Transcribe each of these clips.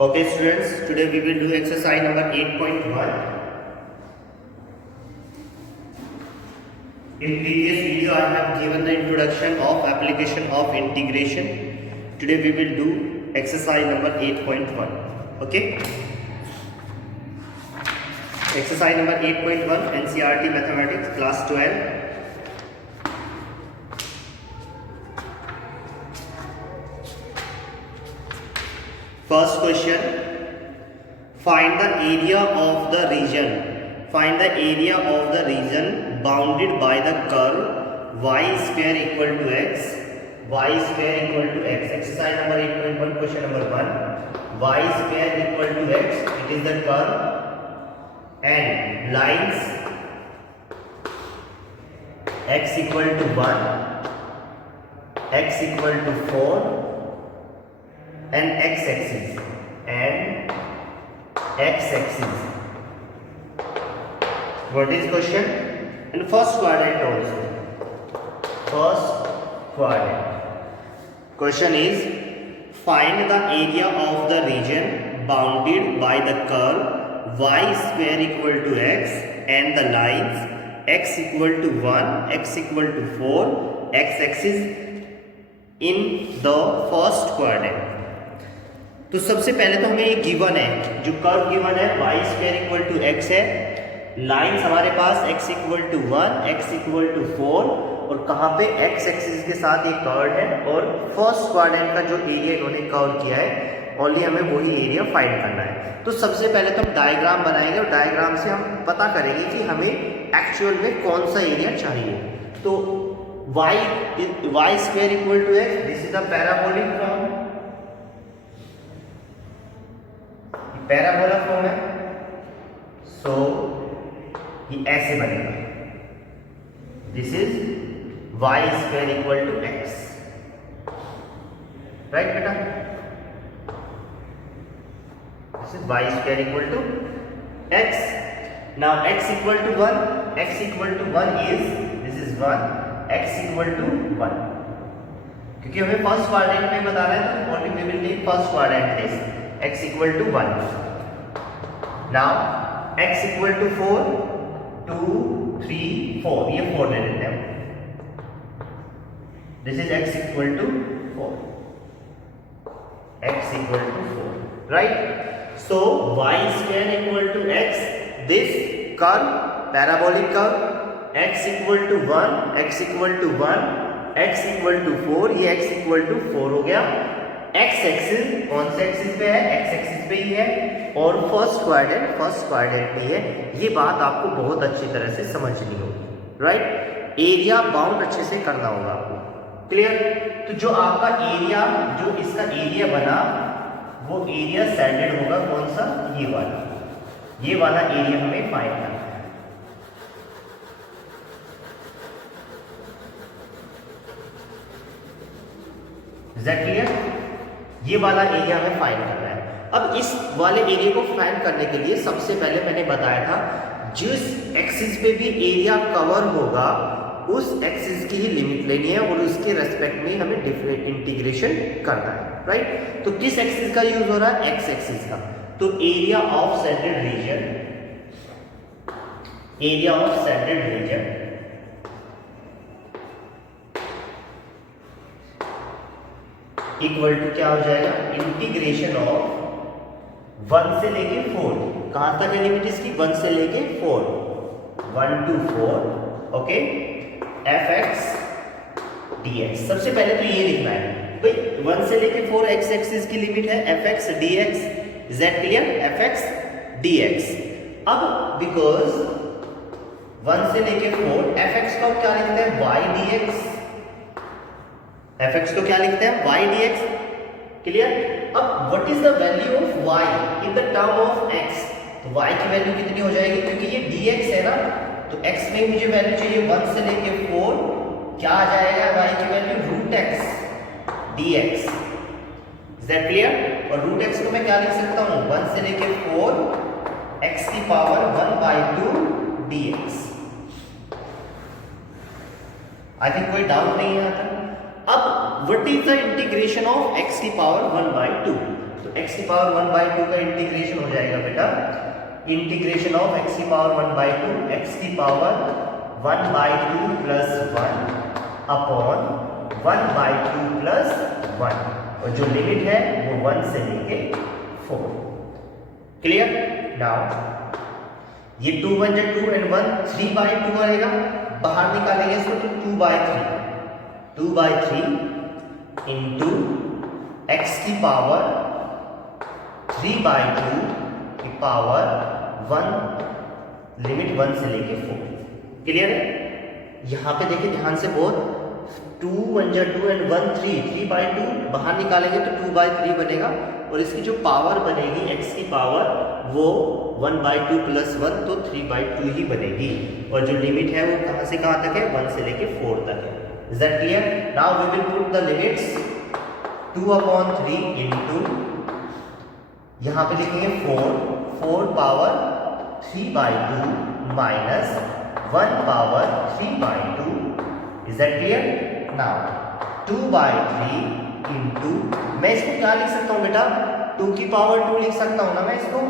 Okay students, today we will do exercise number 8.1. In previous video I have given the introduction of application of integration. Today we will do exercise number 8.1. Okay. Exercise number 8.1 NCERT Mathematics class 12. First question, find the area of the region. Find the area of the region bounded by the curve y square equal to x. Y square equal to x. Exercise number 8.1, question number 1. Y square equal to x. It is the curve and lines x equal to 1, x equal to 4. And x-axis What is question? And first quadrant also. First quadrant. Question is, find the area of the region bounded by the curve y square equal to x and the lines x equal to 1, x equal to 4, x-axis in the first quadrant. तो सबसे पहले तो हमें ये given है, जो curve given है y square equal to x है, लाइंस हमारे पास x equal to 1, x equal to 4 और कहाँ पे x एक्सिस के साथ ये कर्व है और फर्स्ट क्वाड्रेंट का जो एरिया इन्होंने कर्व किया है ओनली हमें वही एरिया फाइंड करना है। तो सबसे पहले तो हम डायग्राम बनाएंगे और डायग्राम से हम पता करेंगे कि हमें एक्चुअल में कौन सा एरिया चाहिए। तो y square equal to x, this is the parabolic form, parabola form है, सो ये ऐसे बनेगा, this is y square equal to x, right बेटा, this is y square equal to x. Now x equal to 1, x equal to 1 is, this is 1, x equal to 1, क्योंकि हमें first quadrant में बताना है तो only we will take first quadrant this x equal to 1. Now x equal to 4, 2, 3, 4. ये 4 ले लेते हैं. This is x equal to 4. x equal to 4. Right? So y square equal to x. This curve, parabolic curve, x equal to 1, x equal to 1, x equal to 4. ये x equal to 4 हो गया. X axis कौन से axis पे है? X axis पे ही है और फर्स्ट क्वाड्रेंट पे है। ये बात आपको बहुत अच्छी तरह से समझनी होगी, राइट। एरिया बाउंड अच्छे से करना होगा आपको, क्लियर। तो जो आपका एरिया, जो इसका एरिया बना वो एरिया सैडेड होगा कौन सा? ये वाला एरिया हमें फाइंड करना है। Is that clear? ये वाला एरिया हमें फाइंड करना है। अब इस वाले एरिया को फाइंड करने के लिए सबसे पहले मैंने बताया था जिस एक्सिस पे भी एरिया कवर होगा उस एक्सिस की ही लिमिट लेनी है और उसके रेस्पेक्ट में हमें डिफरेंट इंटीग्रेशन करना है, राइट। तो किस एक्सिस का यूज हो रहा है? एक्स एक्सिस का। तो area of shaded region equal to क्या हो जाएगा? इंटीग्रेशन ऑफ 1 से लेके 4, कहां तक है लिमिट इसकी? 1 से लेके 4, 1 to 4, ओके, fx dx। सबसे पहले तो ये लिखना है भाई, 1 से लेके 4 x एक्सिस की लिमिट है fx dx, is that clear? fx dx। अब बिकॉज 1 से लेके 4 fx को क्या लिखते हैं? y dx। fx को क्या लिखते हैं? y dx, clear. अब what is the value of y in the term of x? तो y की वैल्यू कितनी हो जाएगी? क्योंकि ये dx है ना, तो x में मुझे वैल्यू चाहिए 1 से लेके 4, क्या आ जाएगा y की value? √x dx, is that clear. और √x को मैं क्या लिख सकता हूँ? 1 से लेके 4 x की पावर 1/2 dx। आई थिंक कोई डाउट नहीं है यहाँ तक। अब what is the integration of x की पावर 1/2? तो x की पावर 1/2 का इंटीग्रेशन हो जाएगा बेटा, इंटीग्रेशन ऑफ x की पावर 1/2, x की पावर 1/2 प्लस 1 अपॉन 1/2 प्लस 1, और जो लिमिट है वो 1 से लेके 4। क्लियर? नाउ ये 2 1 जा 2 एंड 1 3/2 आएगा, बाहर निकालेंगे इसको तो 2/3 इंटू x की पावर 3/2 की पावर 1, लिमिट 1 से लेके 4। क्लियर है? यहाँ पे देखिए ध्यान से बहुत, 2 1 जा 2 एंड 1 3/2 बाहर निकालेंगे तो 2/3 बनेगा, और इसकी जो पावर बनेगी x की पावर वो 1/2 प्लस 1 तो 3/2 ही बनेगी, और जो लिमिट है वो कहाँ से कहाँ तक है, 1 से लेके 4 तक है। Is that clear? Now we will put the limits 2/3 into, यहाँ पे लिखेंगे 4 power 3/2 minus 1 power 3/2। Is that clear? Now 2/3 into, मैं इसको क्या लिख सकता हूँ बेटा, 2 की पावर 2 लिख सकता हूँ ना मैं इसको,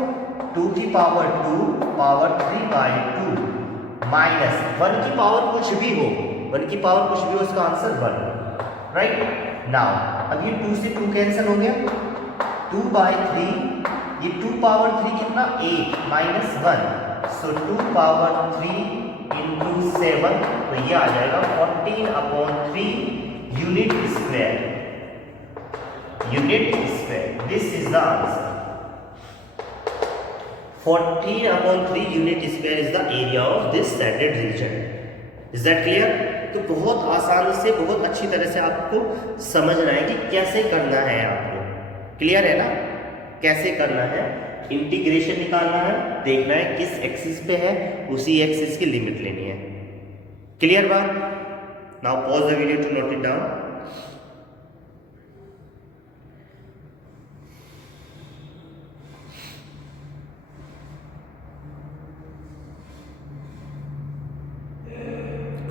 2 की पावर 2 पावर 3/2 माइनस 1 की पावर कुछ भी हो, 1 की पावर कुछ भी हो, उसका आंसर 1। राइट? नाउ अब ये 2 से 2 कैंसिल हो गया, 2/3, ये 2 पावर 3 कितना 8 माइनस 1, सो 2 पावर 3 इंटू 7, तो ये आ जाएगा 14/3 unit square. This is the answer. 14/3 unit square is the area of this shaded region. Is that clear? तो बहुत आसानी से, बहुत अच्छी तरह से आपको समझना है कि कैसे करना है आपको। क्लियर है ना? कैसे करना है, इंटीग्रेशन निकालना है, देखना है किस एक्सिस पे है, उसी एक्सिस की लिमिट लेनी है। क्लियर बात? Now pause the video to note it down.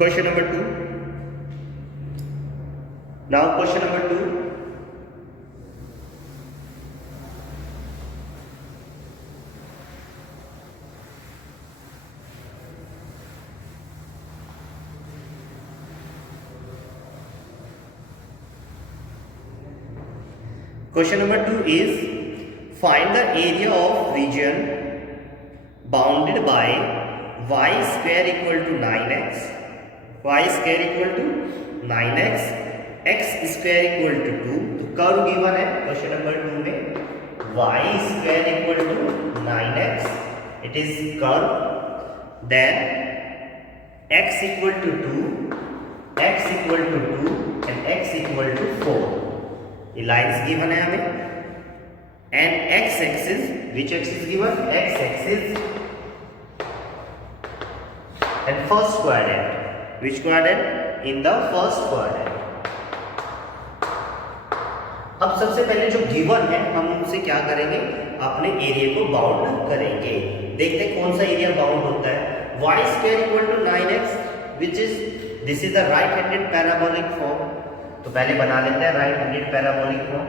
Question number 2. Now question number 2. Question number 2 is find the area of region bounded by y square equal to 9x, y square equal to 9x, x square equal to 2। तो curve given है question number 2 में, y square equal to 9x, it is curve, then x equal to 2, x equal to 2 and x equal to 4। ये lines given है हमें, and x axis, which axis given, x axis and first quadrant, which quadrant, in the first quadrant। अब सबसे पहले जो given है हम उनसे क्या करेंगे, अपने एरिया को बाउंड करेंगे। देखते हैं कौन सा एरिया बाउंड होता है। y square equal to 9x, which is, this is the right handed parabolic form। तो पहले बना लेते हैं right handed parabolic form.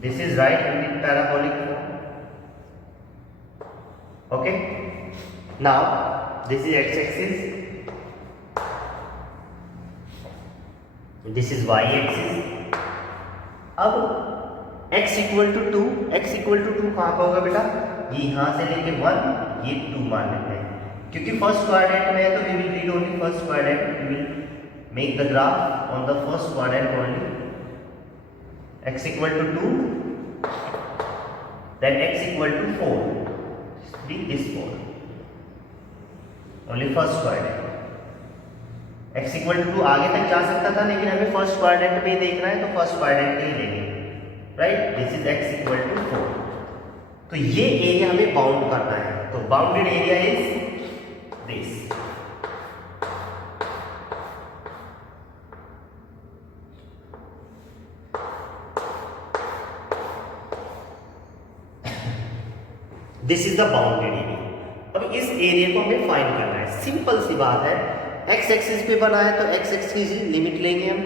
This is right handed parabolic form. Okay, now this is x axis, this is y axis. अब x equal to 2, x equal to 2 कहाँ का होगा बेटा, ये यहाँ से लेके 1, ये 2 मान लेते हैं, क्योंकि फर्स्ट क्वाड्रेंट में है तो we will read only first quadrant, we will make the graph on the first quadrant only. x equal to 2, then x equal to 4, this 4, only first quadrant. x equal to 2 आगे तक जा सकता था, लेकिन हमें फर्स्ट क्वाड्रेंट में ही देखना है तो फर्स्ट क्वाड्रेंट ही लेंगे। Right, this is x equal to 4। तो ये एरिया हमें बाउंड करना है, तो bounded area is this. This is the bounded area. अब इस एरिया को हमें फाइंड करना है। है। सिंपल सी बात है, एक्स एक्सिस पे बना है तो एक्स एक्सिस की लिमिट लेंगे हम।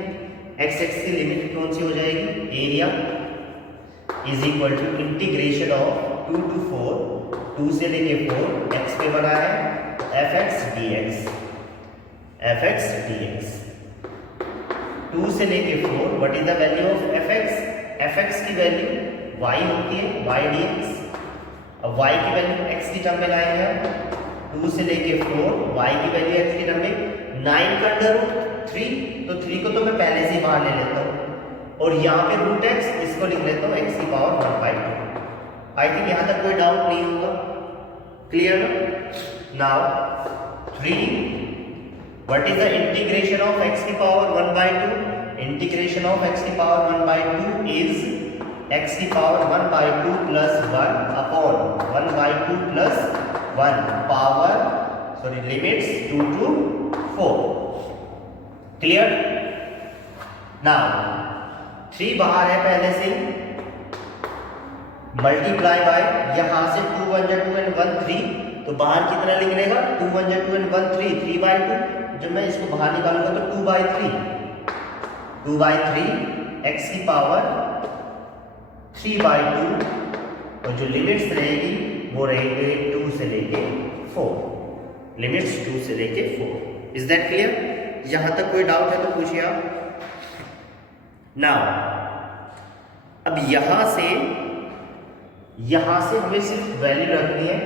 एक्स एक्सिस की लिमिट कौन सी हो जाएगी, area is equal to integration of 2 to 4, 2 से लेके 4, एक्स पे बना है F x D x, F x D x 2 से लेके 4, what is the value of F x, F x की वैल्यू y होती है y डी एक्स। अब y की वैल्यू x की टर्म में लाएंगे हम, 2 से लेके 4, y की वैल्यू x की टर्म में 9 का अंडर रूट 3, तो 3 को तो मैं पहले से ही बाहर ले लेता हूँ, और यहाँ पे रूट x, इसको लिख लेता हूँ x की पावर 1/2। आई थिंक यहाँ तक कोई डाउट नहीं होगा, clear now 3, what is the integration of x की पावर 1/2, इंटीग्रेशन ऑफ x की पावर 1/2 इज x की power 1/2 plus 1 upon 1/2 plus 1 power limits 2 to 4, clear. Now 3 बाहर है पहले से, मल्टीप्लाई बाय यहां से 2 1 2 and 1 3, तो बाहर कितना लिख लेगा 2 1 2 and 1 3, 3/2। जब मैं इसको बाहर निकालूंगा तो 2/3, 2/3 x की पावर 3/2, और जो लिमिट्स रहेगी वो रहेगी 2 से लेके 4, लिमिट्स 2 से लेके 4। Is that clear? यहां तक कोई डाउट है तो पूछिए आप। नाउ अब यहां से हमें सिर्फ वैल्यू रखनी है,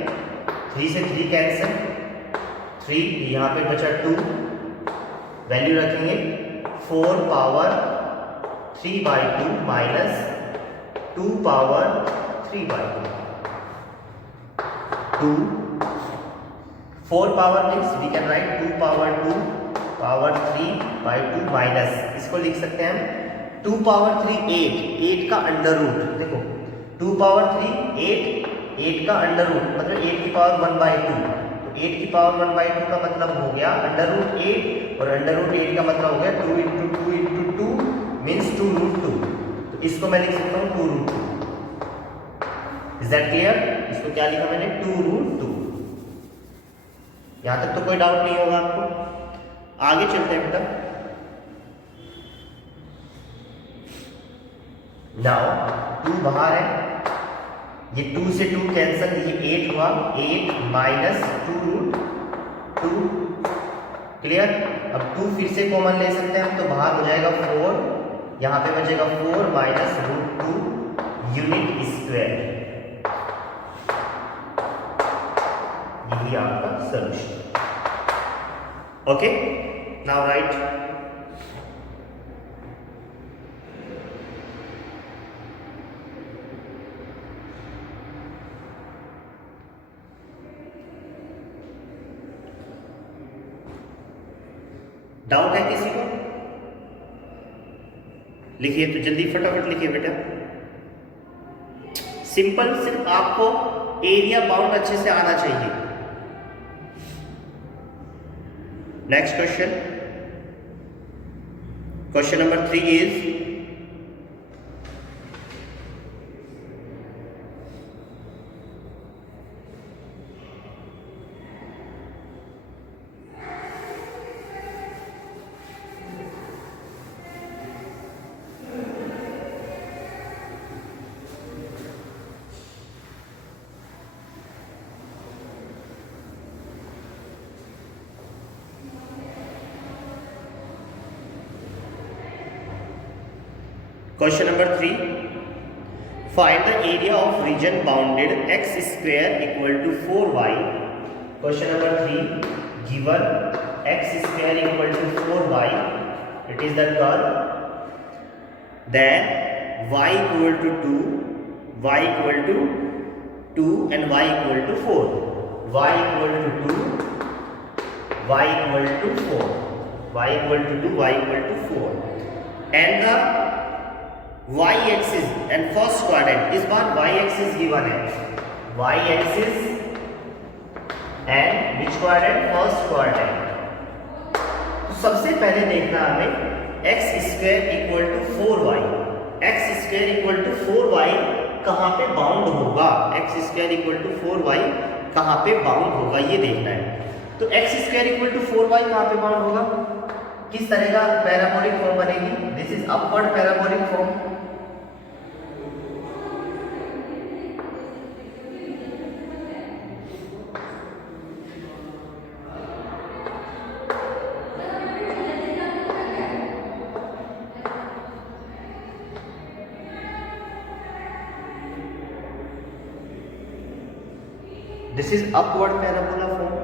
3 से 3 कैंसिल, 3 यहां पे बचा 2, वैल्यू रखेंगे 4 power 3/2 minus 2 power 3/2, 2 4 power means we can write 2 power 2 power 3/2 minus, इसको लिख सकते हैं हम 2 पावर 3 8, 8 का अंडर रूट, देखो 2 पावर 3 8, 8 का अंडर रूट मतलब 8 की पावर 1/2, तो 8 की पावर 1/2 का मतलब हो गया अंडर रूट 8, और अंडर रूट 8 का मतलब हो गया 2 × 2 × 2 मीन्स 2√2, तो इसको मैं लिख सकता हूँ 2√2। Is that clear? इसको क्या लिखा मैंने 2√2। यहां तक तो कोई डाउट नहीं होगा आपको। आगे चलते हैं बेटा। नाउ 2 बाहर है, ये 2 से 2 कैंसल, ये 8 हुआ, 8 माइनस 2√2, क्लियर। अब 2 फिर से कॉमन ले सकते हैं हम, तो बाहर हो जाएगा 4, यहाँ पे बचेगा 4 माइनस √2 यूनिट स्क्वायर। यही आपका solution. Okay, now right. Doubt है किसी को? लिखिए तो जल्दी फटाफट लिखिए बेटा। सिंपल, सिर्फ आपको एरिया बाउंड अच्छे से आना चाहिए। Next question, question number 3 is Question number 3. Find the area of region bounded x square equal to 4y. Question number 3. Given x square equal to 4y, it is the curve. Then y equal to 2, y equal to 2 and y equal to 4. Y equal to 2, y equal to 4. Y equal to 2, y equal to 4. And the y axis and first quadrant, इस बार y axis given है, y axis and which quadrant? First quadrant। तो सबसे पहले देखना हमें x square equal to 4y, x square equal to 4y कहाँ पे bound होगा, x square equal to 4y कहाँ पे बाउंड होगा ये देखना है। तो x square equal to 4y कहाँ पे बाउंड होगा, किस तरह का पैराबोलिक फॉर्म बनेगी, this is upward parabolic form. This is upward parabola form.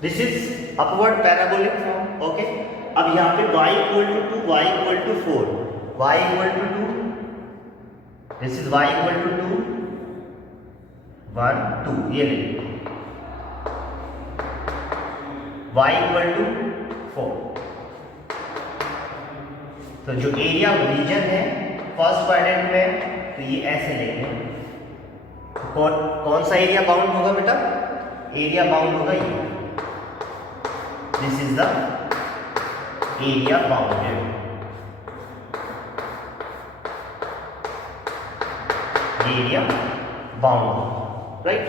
This is upward parabolic form. Okay. अब यहाँ पे y equal to 2, y equal to 4, y equal to 2, this is y equal to 2, 1 2, ये ले, y equal to 4। तो जो area reason है first quadrant में, तो ये ऐसे लेंगे। कौन सा एरिया बाउंड होगा बेटा, एरिया बाउंड होगा ये, this is the area bounded, area bound, right.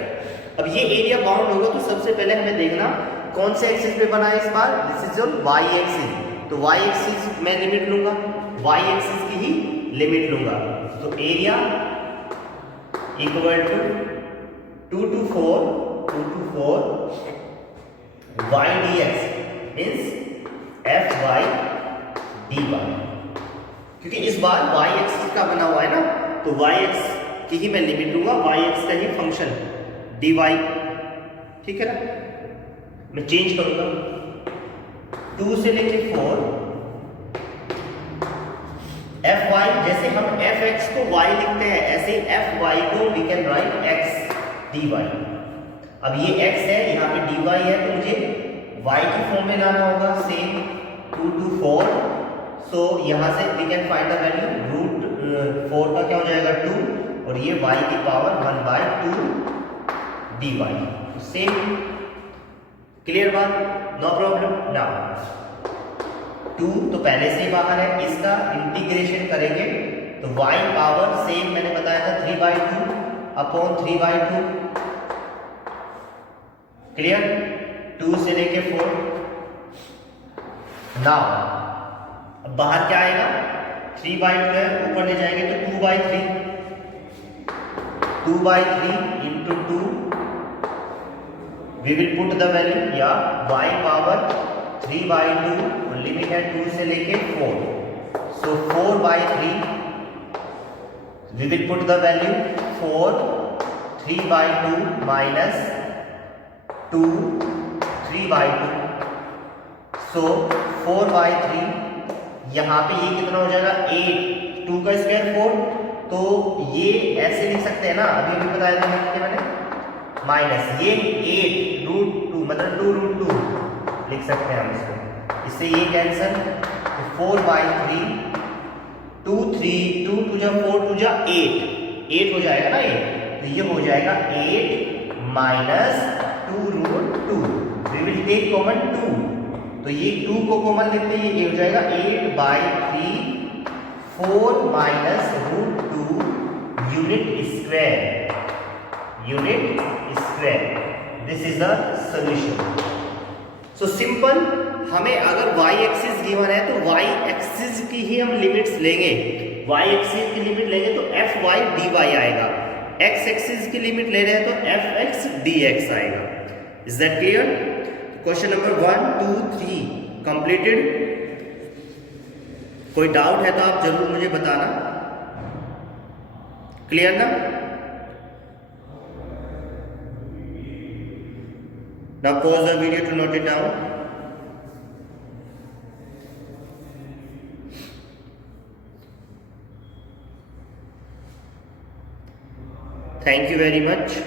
अब ये एरिया बाउंड होगा तो सबसे पहले हमें देखना कौन से एक्सिस पे बना है इस बार, this is your y axis. तो वाई एक्सिस मैं लिमिट लूंगा, वाई एक्सिस की ही लिमिट लूंगा। तो area equal to 2 to 4 y d x means f y d y, क्योंकि इस बार वाई एक्सिस का बना हुआ है ना, तो वाई एक्स की ही मैं लिमिट लूंगा, वाई एक्स का ही फंक्शन डी वाई, ठीक है ना। मैं चेंज करूंगा 2 से लेके 4 एफ वाई, जैसे हम एफ एक्स को वाई लिखते हैं ऐसे एफ वाई को we can write x d y. अब ये एक्स है, यहाँ पे डी वाई है, तो मुझे y की फॉर्म में लाना होगा, सेम 2 to 4। सो यहाँ से we can find the value, root 4 का क्या हो जाएगा 2, और ये y की पावर 1/2 dy। सेम, क्लियर बात, नो प्रॉब्लम। नाउ 2 तो पहले से ही बाहर है, इसका इंटीग्रेशन करेंगे तो y पावर सेम मैंने बताया था 3/2 अपॉन 3/2, क्लियर। 2 से लेके 4। नाउ अब बाहर क्या आएगा, 3/2 है, ऊपर ले जाएंगे तो 2/3, 2/3 into 2 we will put the value, या y पावर 3/2 लिमिट है 2 से लेके 4, so 4/3 we will put the value 4, 3/2 minus 2 3/2, so 4/3, यहाँ पे ये कितना हो जाएगा 8, 2 का स्क्वायर 4, तो ये ऐसे लिख सकते हैं ना, अभी भी बताया था कि मैंने, माइनस ये 8√2 मतलब 2√2 लिख सकते हैं हम इसको, इससे ये कैंसल, तो 4/3 2 3 2 2 जा 4 2 जा 8 हो जाएगा ना ये, तो ये हो जाएगा 8 minus 2√2, we will take common 2, तो ये 2 को कॉमन लेते हैं, ये हो जाएगा 8/3 4 minus √2 unit square, this is the solution. So simple, हमें अगर y एक्सिस गिवन है तो y एक्सिस की ही हम लिमिट्स लेंगे, y एक्सिस की लिमिट लेंगे तो एफ वाई डी वाई आएगा, x एक्सिस की लिमिट ले रहे हैं तो एफ एक्स डी एक्स आएगा। Is that clear? Question number 1 2 3 completed. कोई डाउट है तो आप जरूर मुझे बताना, क्लियर ना? Now pause the video to note it down. Thank you very much.